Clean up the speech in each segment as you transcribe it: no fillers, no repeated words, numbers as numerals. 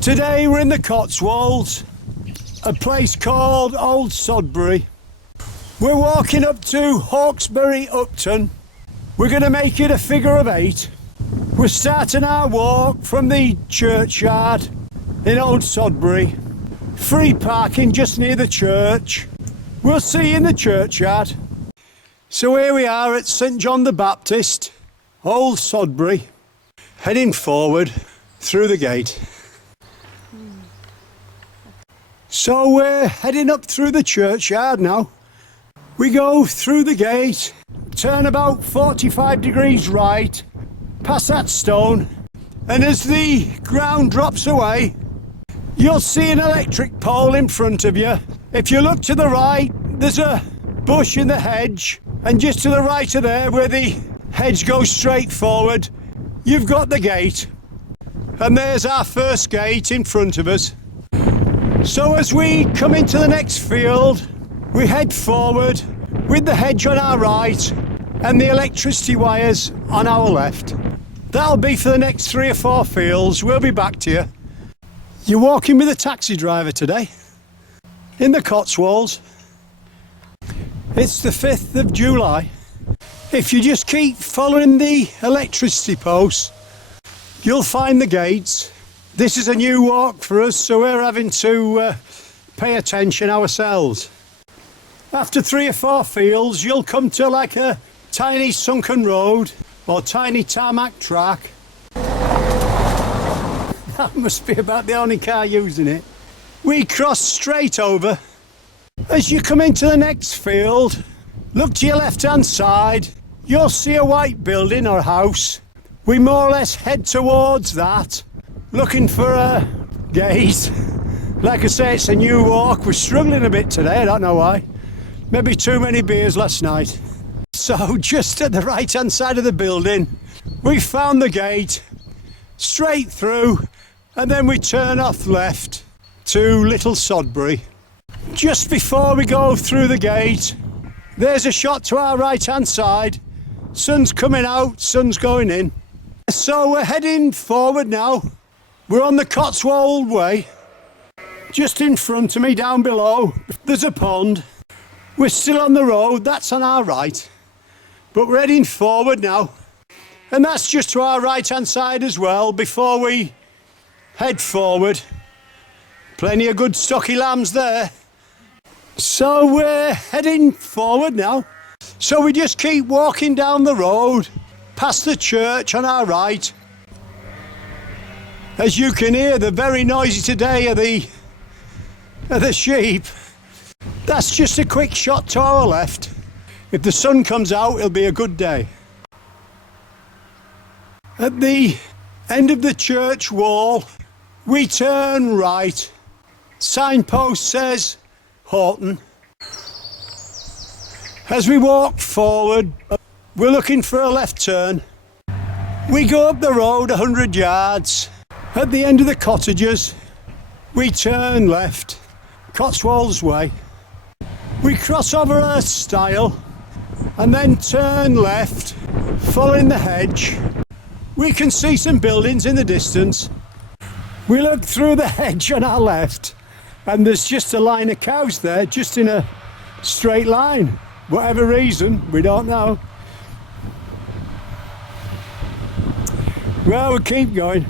Today we're in the Cotswolds, a place called Old Sodbury. We're walking up to Hawkesbury Upton. We're going to make it a figure of 8. We're starting our walk from the churchyard in Old Sodbury. Free parking just near the church. We'll see you in the churchyard. So here we are at St John the Baptist, Old Sodbury, heading forward through the gate. So we're heading up through the churchyard now. We go through the gate, turn about 45 degrees right, past that stone, and as the ground drops away, you'll see an electric pole in front of you. If you look to the right, there's a bush in the hedge, and just to the right of there, where the hedge goes straight forward, you've got the gate. And there's our first gate in front of us. So as we come into the next field, we head forward with the hedge on our right and the electricity wires on our left. That'll be for the next 3 or 4 fields. We'll be back to you. You're walking with a taxi driver today in the Cotswolds. It's the 5th of July. If you just keep following the electricity posts, you'll find the gates. This is a new walk for us, so we're having to pay attention ourselves. After 3 or 4 fields, you'll come to like a tiny sunken road or tiny tarmac track. That must be about the only car using it. We cross straight over. As you come into the next field, look to your left-hand side, you'll see a white building or house. We more or less head towards that, looking for a gate. Like I say, it's a new walk. We're struggling a bit today, I don't know why. Maybe too many beers last night. So just at the right hand side of the building, we found the gate, straight through, and then we turn off left to Little Sodbury. Just before we go through the gate, there's a shot to our right hand side. Sun's coming out, sun's going in. So we're heading forward now. We're on the Cotswold Way. Just in front of me, down below, there's a pond. We're still on the road, that's on our right. But we're heading forward now. And that's just to our right hand side as well, before we head forward. Plenty of good stocky lambs there. So we're heading forward now. So we just keep walking down the road, past the church on our right. As you can hear, they're very noisy today are the sheep. That's just a quick shot to our left. If the sun comes out, it'll be a good day. At the end of the church wall, we turn right. Signpost says Horton. As we walk forward, we're looking for a left turn. We go up the road 100 yards. At the end of the cottages, we turn left, Cotswold Way. We cross over a stile and then turn left, following the hedge. We can see some buildings in the distance. We look through the hedge on our left and there's just a line of cows there, just in a straight line. Whatever reason, we don't know. Well, we'll keep going.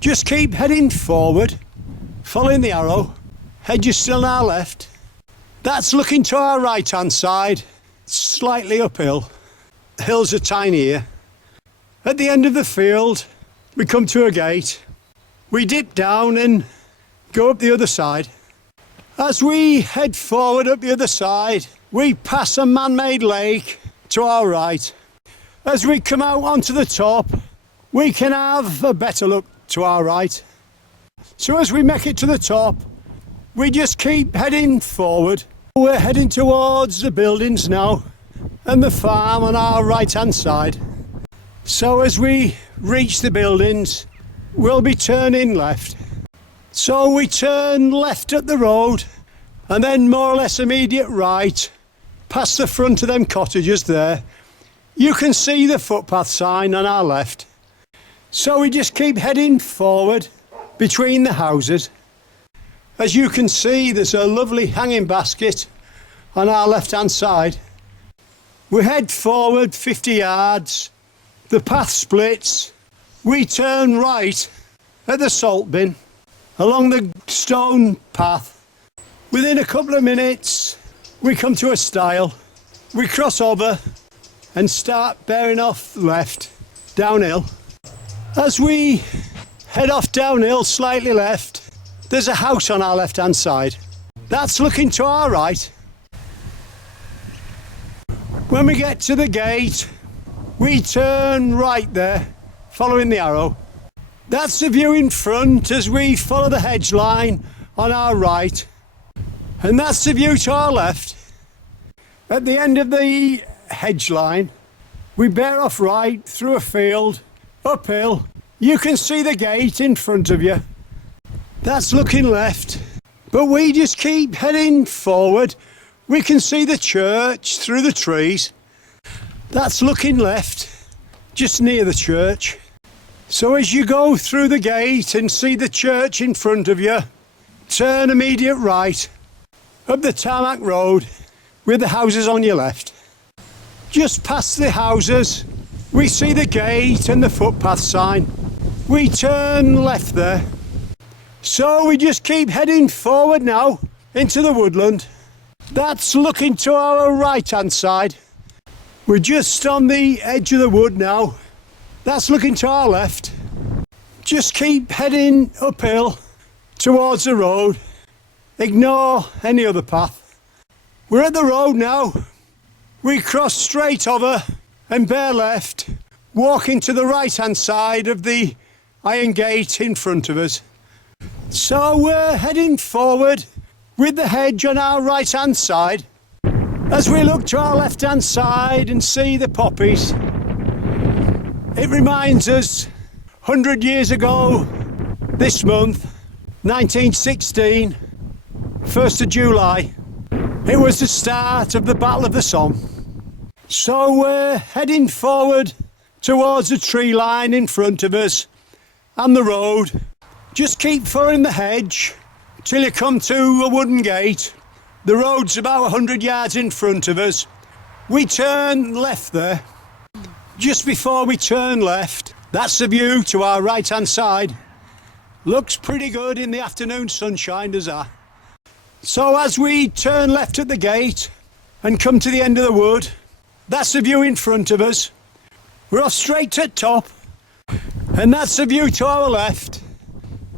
Just keep heading forward, following the arrow. Hedge is still on our left. That's looking to our right hand side, slightly uphill. The hills are tiny here. At the end of the field, we come to a gate. We dip down and go up the other side. As we head forward up the other side, we pass a man-made lake to our right. As we come out onto the top, we can have a better look to our right. So as we make it to the top, we just keep heading forward. We're heading towards the buildings now and the farm on our right hand side. So as we reach the buildings, we'll be turning left. So we turn left at the road and then more or less immediate right, past the front of them cottages there. You can see the footpath sign on our left. So we just keep heading forward between the houses. As you can see, there's a lovely hanging basket on our left hand side. We head forward 50 yards, the path splits, we turn right at the salt bin along the stone path. Within a couple of minutes we come to a stile, we cross over and start bearing off left, downhill. As we head off downhill slightly left, there's a house on our left hand side. That's looking to our right. When we get to the gate, we turn right there, following the arrow. That's the view in front as we follow the hedge line on our right. And that's the view to our left. At the end of the hedge line, we bear off right through a field, uphill. You can see the gate in front of you. That's looking left. But we just keep heading forward. We can see the church through the trees. That's looking left, just near the church. So as you go through the gate and see the church in front of you, turn immediate right up the tarmac road with the houses on your left. Just past the houses, we see the gate and the footpath sign. We turn left there. So we just keep heading forward now into the woodland. That's looking to our right hand side. We're just on the edge of the wood now. That's looking to our left. Just keep heading uphill towards the road. Ignore any other path. We're at the road now. We cross straight over and bear left, walking to the right hand side of the iron gate in front of us. So we're heading forward with the hedge on our right hand side. As we look to our left hand side and see the poppies, it reminds us 100 years ago this month, 1916, 1st of July, it was the start of the Battle of the Somme. So we're heading forward towards the tree line in front of us and the road. Just keep following the hedge till you come to a wooden gate. The road's about 100 yards in front of us. We turn left there. Just before we turn left, that's the view to our right hand side. Looks pretty good in the afternoon sunshine, does that? So as we turn left at the gate and come to the end of the wood, that's the view in front of us. We're off straight to the top, and that's the view to our left.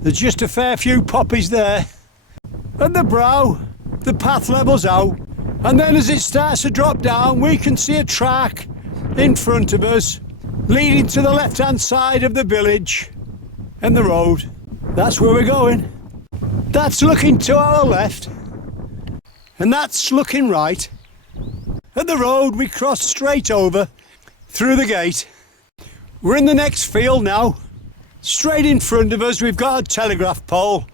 There's just a fair few poppies there. At the brow, the path levels out, and then as it starts to drop down, we can see a track in front of us leading to the left hand side of the village and the road. That's where we're going. That's looking to our left, and that's looking right. At the road, we cross straight over through the gate. We're in the next field now. Straight in front of us, we've got a telegraph pole.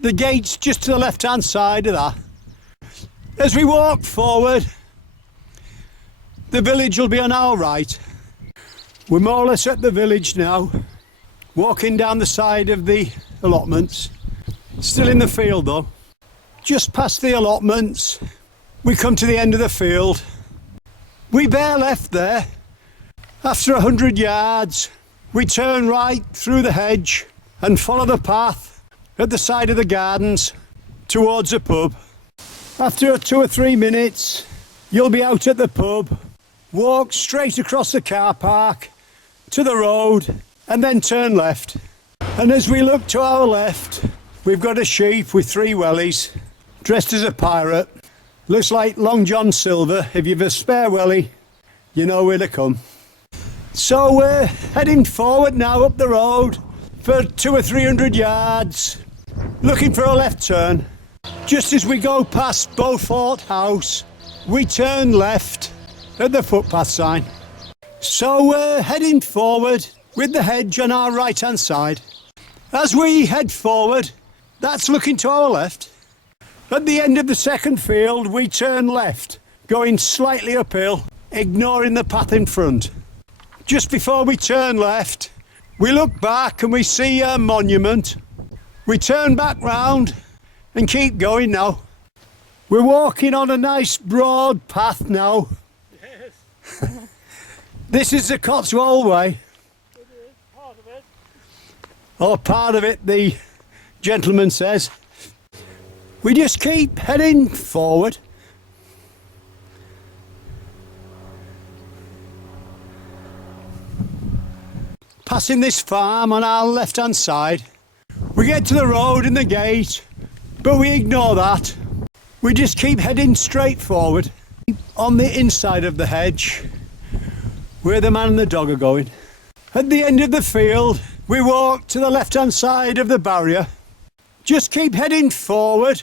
The gate's just to the left hand side of that. As we walk forward, the village will be on our right. We're more or less at the village now, walking down the side of the allotments. Still in the field though. Just past the allotments, we come to the end of the field. We bear left there. After 100 yards, we turn right through the hedge and follow the path at the side of the gardens towards a pub. After 2 or 3 minutes, you'll be out at the pub. Walk straight across the car park to the road and then turn left. And as we look to our left, we've got a sheep with 3 wellies, dressed as a pirate. Looks like Long John Silver. If you've a spare welly, you know where to come. So we're heading forward now up the road for 200 or 300 yards, looking for a left turn. Just as we go past Beaufort House, we turn left at the footpath sign. So we're heading forward with the hedge on our right hand side. As we head forward, that's looking to our left. At the end of the second field, we turn left, going slightly uphill, ignoring the path in front. Just before we turn left, we look back and we see a monument. We turn back round and keep going now. We're walking on a nice broad path now. Yes. This is the Cotswold Way. It is, part of it. Or part of it, the gentleman says. We just keep heading forward. Passing this farm on our left hand side. We get to the road and the gate, but we ignore that. We just keep heading straight forward. On the inside of the hedge, where the man and the dog are going. At the end of the field, we walk to the left hand side of the barrier. Just keep heading forward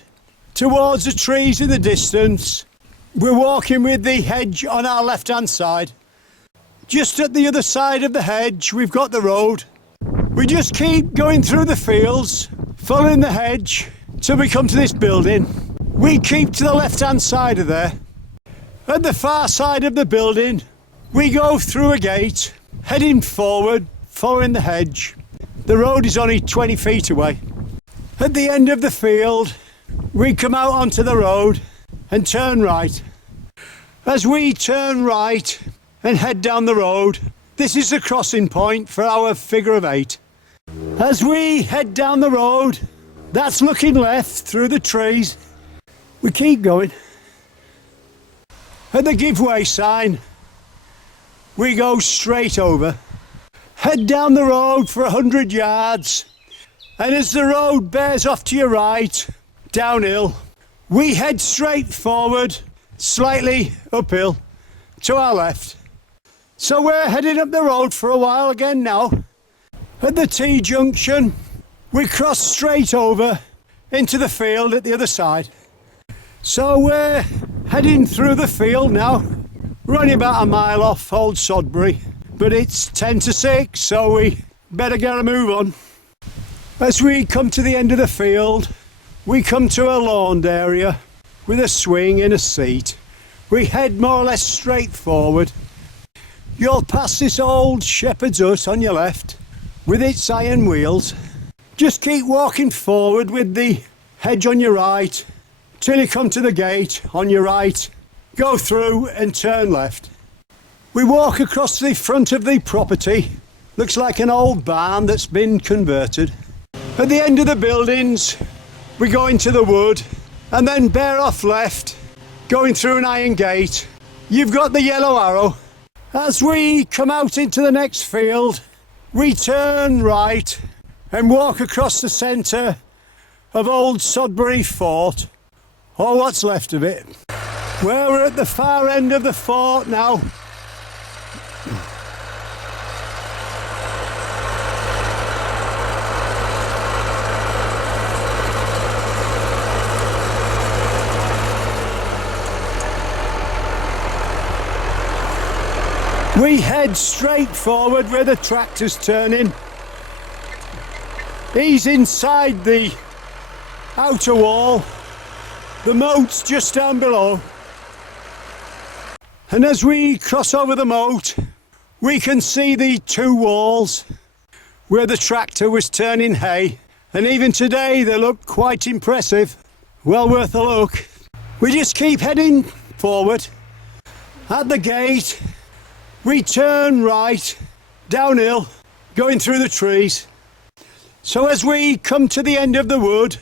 towards the trees in the distance. We're walking with the hedge on our left hand side. Just at the other side of the hedge, we've got the road. We just keep going through the fields, following the hedge, till we come to this building. We keep to the left hand side of there. At the far side of the building, we go through a gate, heading forward, following the hedge. The road is only 20 feet away. At the end of the field, we come out onto the road and turn right. As we turn right and head down the road, this is the crossing point for our figure of 8. As we head down the road, that's looking left through the trees. We keep going. At the giveaway sign, we go straight over. Head down the road for 100 yards. And as the road bears off to your right, downhill, we head straight forward, slightly uphill, to our left. So we're heading up the road for a while again now. At the T-junction, we cross straight over into the field at the other side. So we're heading through the field now. We're only about a mile off Old Sodbury, but it's 10 to 6, so we better get a move on. As we come to the end of the field, we come to a lawned area with a swing and a seat. We head more or less straight forward. You'll pass this old shepherd's hut on your left with its iron wheels. Just keep walking forward with the hedge on your right till you come to the gate on your right. Go through and turn left. We walk across the front of the property. Looks like an old barn that's been converted. At the end of the buildings, we go into the wood and then bear off left, going through an iron gate. You've got the yellow arrow. As we come out into the next field, we turn right and walk across the centre of Old Sodbury Fort, or what's left of it. Well, we're at the far end of the fort now. We head straight forward where the tractor's turning. He's inside the outer wall. The moat's just down below. And as we cross over the moat, we can see the 2 walls where the tractor was turning hay. And even today they look quite impressive. Well worth a look. We just keep heading forward. At the gate, we turn right, downhill, going through the trees. So as we come to the end of the wood,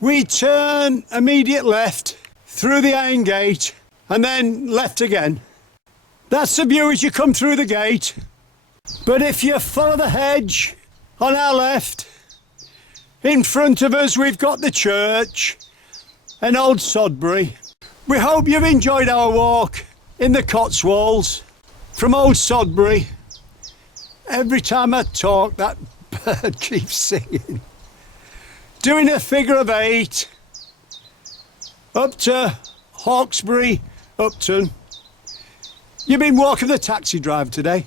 we turn immediate left through the iron gate and then left again. That's the view as you come through the gate. But if you follow the hedge on our left, in front of us we've got the church and Old Sodbury. We hope you've enjoyed our walk in the Cotswolds from Old Sodbury. Every time I talk, that bird keeps singing. Doing a figure of 8 up to Hawkesbury Upton. You've been walking the taxi drive today.